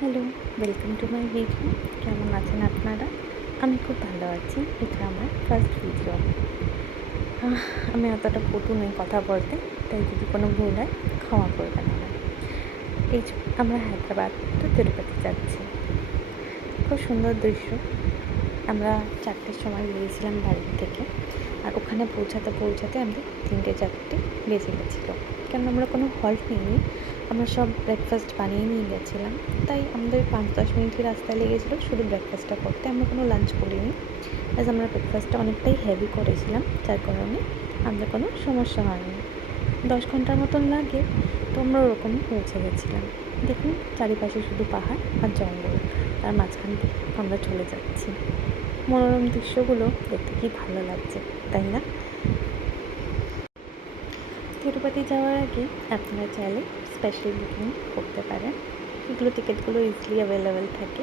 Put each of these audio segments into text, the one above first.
Hello, welcome to my video. কেমন আছেন আপনারা? আমি খুব ভালো আছি। এটা আমার ফার্স্ট ভিডিও। আমি অতটা পটু নই কথা বলতে, তাই যদি কোনো ভুল হয় ক্ষমা করবেন আমায়। এই যে আমরা হায়দ্রাবাদ টু তিরুপতি যাচ্ছি। খুব সুন্দর দৃশ্য। আমরা 4টের সময় বেরিয়েছিলাম বাড়ির থেকে, আর ওখানে পৌঁছাতে আমাদের 3টে-4টে বেজে গেছিলো। কেন আমরা কোনো হল্ট নিইনি, আমরা সব ব্রেকফাস্ট বানিয়ে নিয়ে গেছিলাম। তাই আমাদের 5-10 মিনিটই রাস্তায় লেগেছিলো শুধু ব্রেকফাস্টটা করতে। আমরা কোনো লাঞ্চ করিনি, আমরা ব্রেকফাস্টটা অনেকটাই হেভি করেছিলাম, যার কারণে আমাদের কোনো সমস্যা হয়নি। 10 ঘন্টার মতন লাগে, তো আমরা ওরকমই পৌঁছে গেছিলাম। দেখুন চারিপাশে শুধু পাহাড় আর জঙ্গল, তার মাঝখান দিয়ে আমরা চলে যাচ্ছি। মনোরম দৃশ্যগুলো দেখতে কি ভালো লাগছে, তাই না? তিরুপতি যাওয়ার আগে আপনারা চাইলে স্পেশাল বুকিং করতে পারেন। এগুলো টিকিটগুলো ইজিলি অ্যাভেলেবেল থাকে।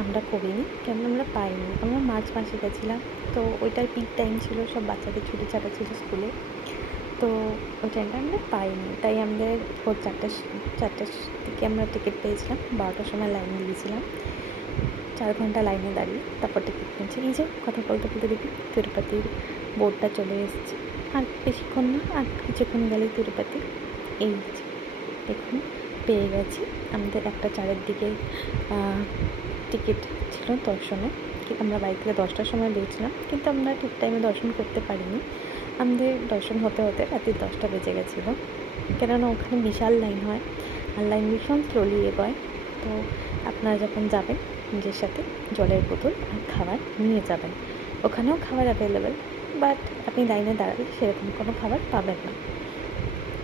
আমরা করিনি, কেন আমরা পাইনি। আমরা মার্চ মাসে গেছিলাম, তো ওইটার পিক টাইম ছিল, সব বাচ্চাদের ছুটি ছাটা ছিল স্কুলে, তো ওই টাইমটা আমরা পাইনি। তাই আমাদের ভোর 4টার দিকে আমরা টিকিট পেয়েছিলাম। 12টার সময় লাইন দিয়েছিলাম, 4 ঘন্টা লাইনে দাঁড়িয়ে তারপর টিকিট কিনছি। এই যে কথা বলতে বলতে দেখি তিরুপতির বোর্ডটা চলে এসেছে। আর বেশিক্ষণ না, আর কিছুক্ষণ গেলেই তিরুপতি। এই দেখুন পেয়ে গেছি। আমাদের 1:04-এর দিকে টিকিট ছিল দর্শনে। আমরা বাড়ি থেকে 10টার সময় বেরিয়েছিলাম, কিন্তু আমরা ঠিক টাইমে দর্শন করতে পারিনি। আমাদের দর্শন হতে হতে রাত্রি 10টা বেজে গেছিলো। কেননা ওখানে বিশাল লাইন হয়, আর লাইন ভীষণ স্লোলি এগোয়। তো আপনারা যখন যাবেন নিজের সাথে জলের বোতল আর খাবার নিয়ে যাবেন। ওখানেও খাবার অ্যাভেলেবেল, বাট আপনি লাইনে দাঁড়ালে সেরকম কোনো খাবার পাবেন না।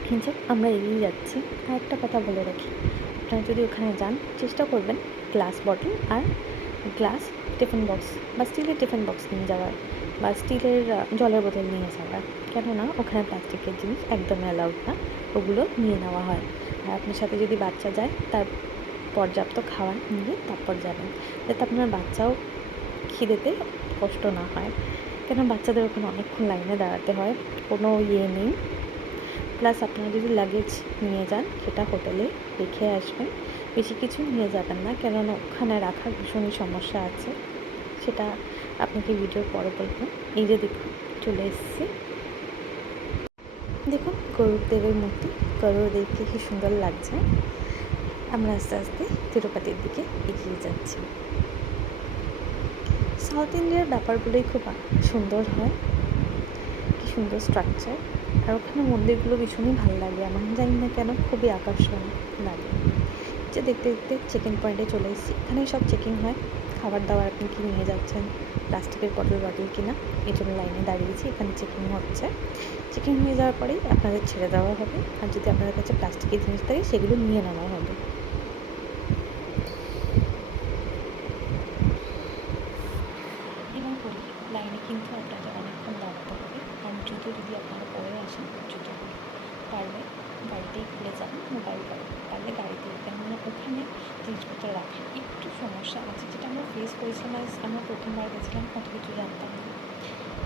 কিন্তু আমরা এগিয়ে যাচ্ছি। আর একটা কথা বলে রাখি, আপনারা যদি ওখানে যান চেষ্টা করবেন গ্লাস বটল আর গ্লাস টিফিন বক্স বা স্টিলের টিফিন বক্স নিয়ে যাওয়ার, বা স্টিলের জলের বোতল নিয়ে যাওয়ার। কেননা ওখানে প্লাস্টিকের জিনিস একদমই অ্যালাউড না, ওগুলো নিয়ে নেওয়া হয়। আর আপনার সাথে যদি বাচ্চা যায়, তার পর্যাপ্ত খাবার নিয়ে তারপর যাবেন, যাতে আপনার বাচ্চাও খিদেতে কষ্ট না হয়। কেন বাচ্চাদের ওখানে অনেকক্ষণ লাইনে দাঁড়াতে হয়, কোনো নেই। প্লাস আপনারা যদি লাগেজ নিয়ে যান সেটা হোটেলে রেখে আসবেন, বেশি কিছু নিয়ে যাবেন না, কেননা ওখানে রাখার ভীষণই সমস্যা আছে। সেটা আপনাকে ভিডিওর পরে বলবো। এই যে দেখুন চলে এসেছি। দেখুন গরুদেবের মূর্তি, গরু দেখতে কি সুন্দর লাগছে। আমরা আস্তে আস্তে তিরুপতির দিকে এগিয়ে যাচ্ছি। সাউথ ইন্ডিয়ার ব্যাপারগুলোই খুব সুন্দর হয়, কি সুন্দর স্ট্রাকচার। আর ওখানে মন্দিরগুলো ভীষণই ভালো লাগে আমার, জানি না কেন খুবই আকর্ষণ লাগে। যে দেখতে দেখতে চেকিং পয়েন্টে চলে এসেছি। এখানেই সব চেকিং হয়, খাবার দাবার আপনি কি নিয়ে যাচ্ছেন, প্লাস্টিকের বটল কিনা, এই জন্য লাইনে দাঁড়িয়েছি। এখানে চেকিং হচ্ছে, চেকিং হয়ে যাওয়ার পরেই আপনাদের ছেড়ে দেওয়া হবে। আর যদি আপনাদের কাছে প্লাস্টিকের জিনিস থাকে সেগুলো নিয়ে নেওয়া হবে। এবং বলি, লাইনে কিন্তু আপনাদের অনেকক্ষণ দাঁড়াতে হবে, কারণ জুতো যদি আপনারা পরে আসেন, জুতো পারলে গাড়িতেই খুলে যাবেন, মোবাইল পারলে গাড়িতেই। কেননা ওখানে জিনিসপত্র রাখার একটু সমস্যা আছে, যেটা আমরা ফেস করেছিলাম। আমরা প্রথমবার গেছিলাম, অত কিছু জানতাম না,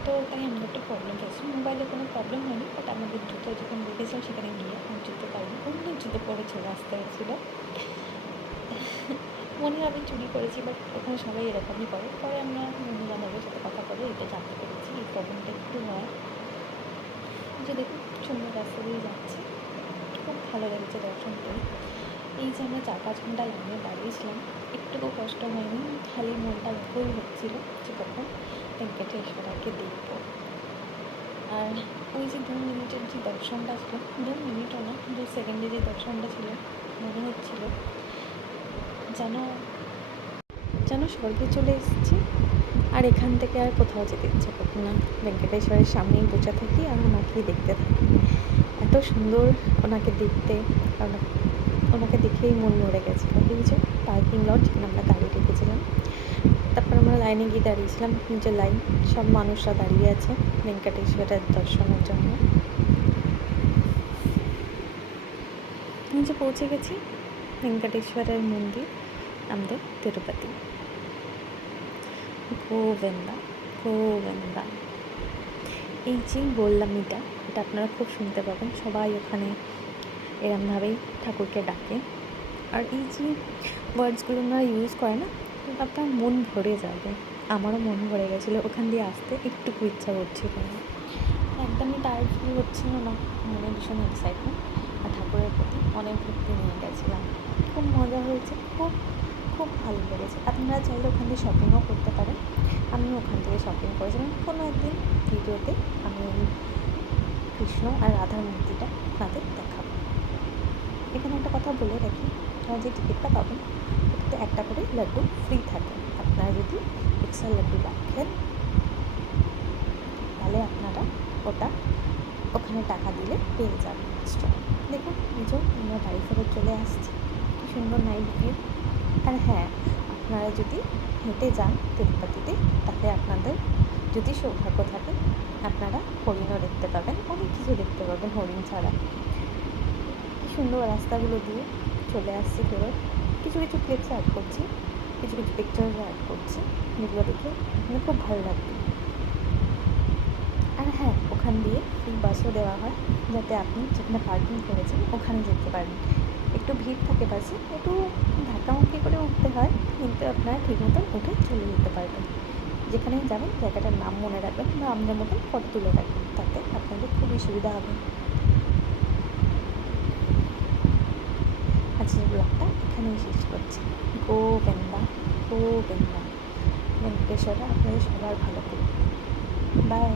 তো তাই আমাদের একটা প্রবলেম হয়েছিল। মোবাইলে কোনো প্রবলেম হয়নি, বাট আমাদের জুতো যখন রেখেছিলাম সেখানে গিয়ে আমার জুতো পাইনি, অন্য জুতো পরে চলে আসতে হয়েছিল। মনে হবে চুরি করেছি, বাট ওখানে সবাই এরকমই করে। পরে আমরা বন্ধু বান্ধবের সাথে কথা বলে এটা জানতে পেরেছি, এই প্রবলেমটা একটু হয়। যে দেখুন সুন্দর রাস্তা দিয়ে যাচ্ছে, খুব ভালো লেগেছে দর্শন করে। এই যে আমরা 4-5 ঘন্টা লাইনে দাঁড়িয়েছিলাম, একটুকু কষ্ট হয়নি, খালি মনটা ব্যাকুল হচ্ছিল যে কখন ভেঙ্কটেশ্বরকে দেখব। আর ওই যে 2 মিনিটের যে দর্শনটা ছিল, 2 মিনিটও না, 2 সেকেন্ডের যে দর্শনটা ছিল, মনে হচ্ছিল যেন যেন স্বর্গে চলে এসেছি। আর এখান থেকে আর কোথাও যেতে ইচ্ছে করতো না, ভেঙ্কটেশ্বরের সামনেই বসে থাকি আর ওনাকেই দেখতে থাকি। এত সুন্দর ওনাকে দেখতে, ওনাকে দেখেই মন ভরে গেছিলো। এই যে পার্কিং লট, যেখানে আমরা গাড়ি রেখেছিলাম। তারপর আমরা লাইনে গিয়ে দাঁড়িয়েছিলাম, নিচে লাইন, সব মানুষরা দাঁড়িয়ে আছে ভেঙ্কটেশ্বরের দর্শনের জন্য। নিচে পৌঁছে গেছি, ভেঙ্কটেশ্বরের মন্দির আমাদের তিরুপতি। গোবিন্দা গোবিন্দা, এই যে বললাম এটা আপনারা খুব শুনতে পাবেন, সবাই ওখানে এরমভাবেই ঠাকুরকে ডাকে। আর এই যে ওয়ার্ডসগুলো ওনারা ইউজ করে না, তো আপনার মন ভরে যাবে। আমারও মন ভরে গেছিলো, ওখান দিয়ে আসতে একটুকু ইচ্ছা করছিল না, একদমই টায়ার্ড ফিল হচ্ছিল না, মনে ভীষণ এক্সাইটমেন্ট আর ঠাকুরের প্রতি অনেক ভক্তি নিয়ে গেছিলাম। খুব মজা হয়েছে, খুব খুব ভালো লেগেছে। আপনারা চাইলে ওখান থেকে শপিংও করতে পারেন। আমিও ওখান থেকে শপিং করেছিলাম। কোনো একদিন ভিডিওতে আমি ওই কৃষ্ণ আর রাধার মূর্তিটা আপনাদের দেখাবো। এখানে একটা কথা বলে রাখি, আপনারা যে টিকিটটা পাবেন ওটাতে একটা করে লাড্ডু ফ্রি থাকে। আপনারা যদি এক্সট্রা লাড্ডু রাখেন তাহলে আপনারা ওটা ওখানে টাকা দিলে পেয়ে যাবেন এক্সট্রা। দেখুন নিজেও আমরা বাড়ি ফেরত চলে আসছি, কি সুন্দর নাইট ভিউ। আর হ্যাঁ, আপনারা যদি হেঁটে যান তিরুপতিতে তাহলে আপনাদের যদি সৌভাগ্য থাকে আপনারা হরিণও দেখতে পাবেন, অনেক কিছু দেখতে পাবেন হরিণ ছাড়া। কি সুন্দর রাস্তাগুলো দিয়ে চলে আসছি ফেরত। কিছু কিছু ক্লিপস অ্যাড করছি, কিছু কিছু পিকচার্স অ্যাড করছি, যেগুলো দেখে এখানে খুব ভালো লাগবে। আর হ্যাঁ, ওখান দিয়ে ফ্রি বাসও দেওয়া হয়, যাতে আপনি যেখানে পার্কিং করেছেন ওখানে যেতে পারেন। একটু ভিড় থাকে বাসে, একটু ধাক্কামুক্কি করে উঠতে হয়, কিন্তু আপনারা ঠিক মতন উঠে চলে যেতে পারবেন। যেখানেই যাবেন জায়গাটার নাম মনে রাখবেন বা আমাদের মতন ফটো তুলে রাখবেন, তাতে আপনাদের খুবই সুবিধা হবে। আজকের ব্লগটা এখানেই শেষ করছি। গোবিন্দা গোবিন্দা, ভেঙ্কটেশ্বরা আপনাদের সবার ভালো করুন। বাই।